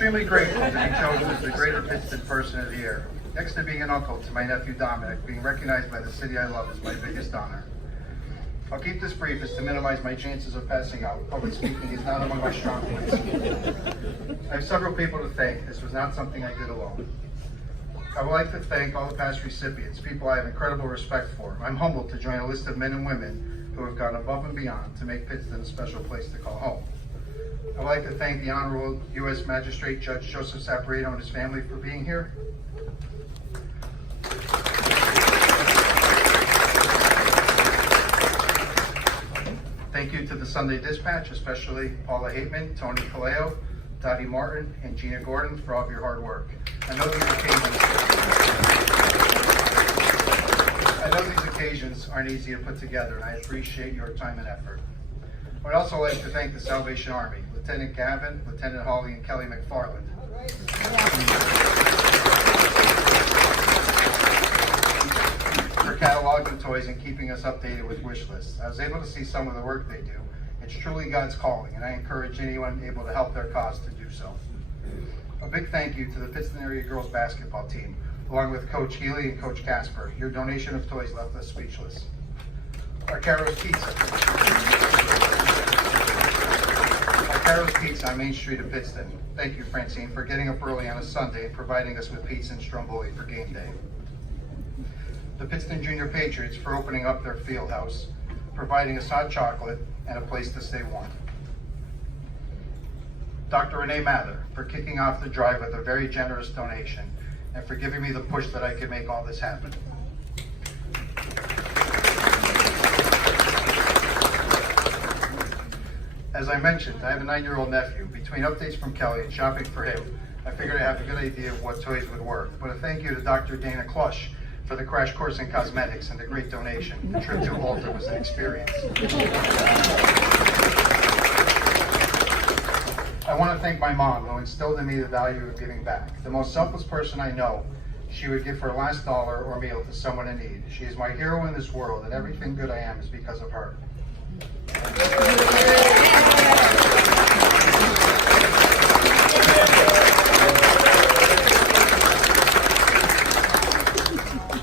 extremely grateful to be chosen as the Greater Pittston Person of the Year. Next to being an uncle to my nephew Dominic, being recognized by the city I love is my biggest honor. I'll keep this brief as to minimize my chances of passing out. Public speaking is not among my strong points. I have several people to thank. This was not something I did alone. I would like to thank all the past recipients, people I have incredible respect for. I'm humbled to join a list of men and women who have gone above and beyond to make Pittston a special place to call home. I would like to thank the Honorable U.S. Magistrate Judge Joseph Saporito and his family for being here. Thank you to the Sunday Dispatch, especially Paula Hateman, Tony Kaleo, Dottie Martin, and Gina Gordon for all of your hard work. I know these occasions aren't easy to put together, and I appreciate your time and effort. I would also like to thank the Salvation Army, Lieutenant Gavin, Lieutenant Hawley, and Kelly McFarland. For cataloging toys and keeping us updated with wish lists. I was able to see some of the work they do. It's truly God's calling, and I encourage anyone able to help their cause to do so. A big thank you to the Pittston area girls basketball team, along with Coach Healy and Coach Casper. Your donation of toys left us speechless. Arcaro's Pizza on Main Street of Pittston. Thank you, Francine, for getting up early on a Sunday and providing us with pizza and stromboli for game day. The Pittston Junior Patriots for opening up their field house, providing us hot chocolate and a place to stay warm. Dr. Renee Mather for kicking off the drive with a very generous donation and for giving me the push that I could make all this happen. As I mentioned, I have a 9-year-old nephew. Between updates from Kelly and shopping for him, I figured I have a good idea of what toys would work. But a thank you to Dr. Dana Klush for the crash course in cosmetics and the great donation. The trip to Malta was an experience. I want to thank my mom, who instilled in me the value of giving back. The most selfless person I know, she would give her last dollar or meal to someone in need. She is my hero in this world, and everything good I am is because of her.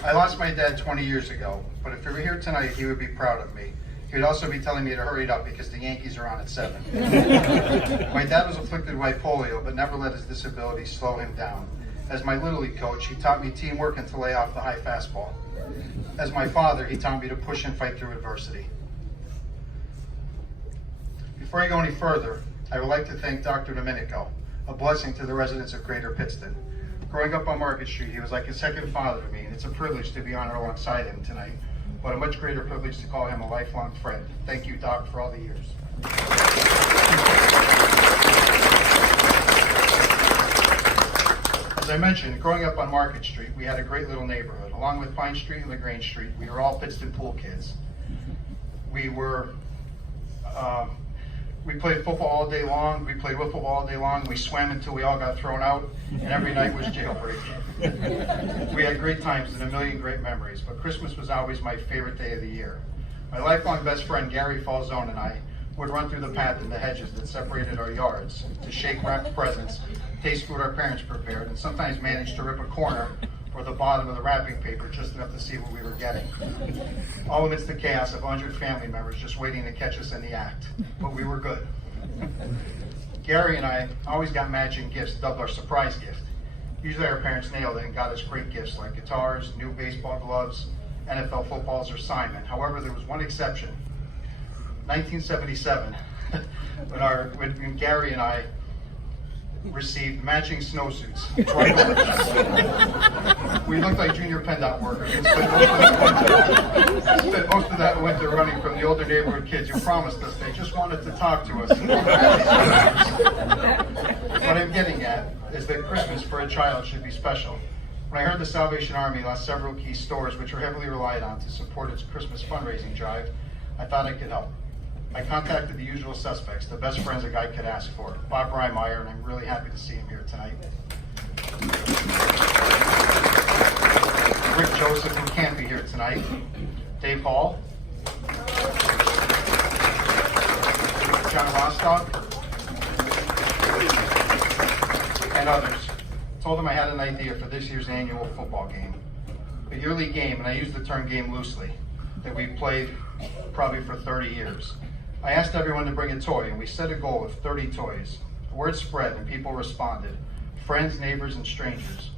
I lost my dad 20 years ago, but if he were here tonight, he would be proud of me. He would also be telling me to hurry it up because the Yankees are on at 7. My dad was afflicted by polio, but never let his disability slow him down. As my Little League coach, he taught me teamwork and to lay off the high fastball. As my father, he taught me to push and fight through adversity. Before I go any further, I would like to thank Dr. Domenico, a blessing to the residents of Greater Pittston. Growing up on Market Street, he was like a second father to me, and it's a privilege to be honored alongside him tonight, but a much greater privilege to call him a lifelong friend. Thank you, Doc, for all the years. As I mentioned, growing up on Market Street, we had a great little neighborhood. Along with Pine Street and LaGrange Street, we were all Pittston pool kids. We played football all day long, we played wiffle ball all day long, we swam until we all got thrown out, and every night was jailbreak. We had great times and a million great memories, but Christmas was always my favorite day of the year. My lifelong best friend, Gary Falzone, and I would run through the path in the hedges that separated our yards to shake wrapped presents, taste food our parents prepared, and sometimes manage to rip a corner or the bottom of the wrapping paper just enough to see what we were getting. All amidst the chaos of 100 family members just waiting to catch us in the act. But we were good. Gary and I always got matching gifts dubbed our surprise gift. Usually our parents nailed it and got us great gifts like guitars, new baseball gloves, NFL footballs, or Simon. However, there was one exception. 1977, when Gary and I received matching snowsuits. We looked like junior PennDOT workers. Spent most of that winter running from the older neighborhood kids who promised us they just wanted to talk to us. What I'm getting at is that Christmas for a child should be special. When I heard the Salvation Army lost several key stores which were heavily relied on to support its Christmas fundraising drive, I thought I could help. I contacted the usual suspects, the best friends a guy could ask for, Bob Reimeyer, and I'm really happy to see him here tonight. Rick Joseph, who can't be here tonight. Dave Hall. John Rostock. and others, told them I had an idea for this year's annual football game. A yearly game, and I use the term game loosely, that we played probably for 30 years. I asked everyone to bring a toy, and we set a goal of 30 toys. The word spread, and people responded. Friends, neighbors, and strangers.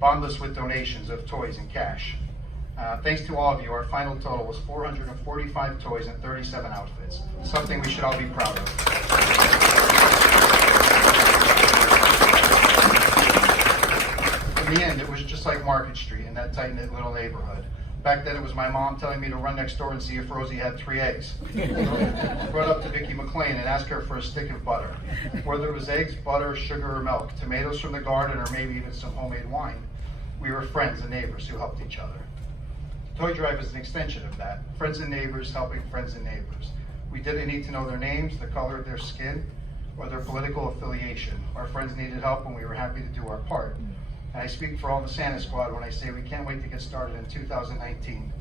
Bondless with donations of toys and cash. Thanks to all of you, our final total was 445 toys and 37 outfits. Something we should all be proud of. In the end, it was just like Market Street in that tight-knit little neighborhood. Back then, it was my mom telling me to run next door and see if Rosie had 3 eggs. Run up to Vicki McLean and ask her for a stick of butter. Whether it was eggs, butter, sugar, or milk, tomatoes from the garden, or maybe even some homemade wine, we were friends and neighbors who helped each other. Toy Drive is an extension of that. Friends and neighbors helping friends and neighbors. We didn't need to know their names, the color of their skin, or their political affiliation. Our friends needed help and we were happy to do our part. And I speak for all the Santa Squad when I say we can't wait to get started in 2019.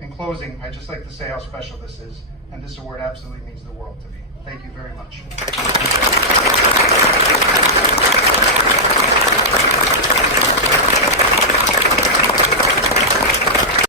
In closing, I'd just like to say how special this is, and this award absolutely means the world to me. Thank you very much.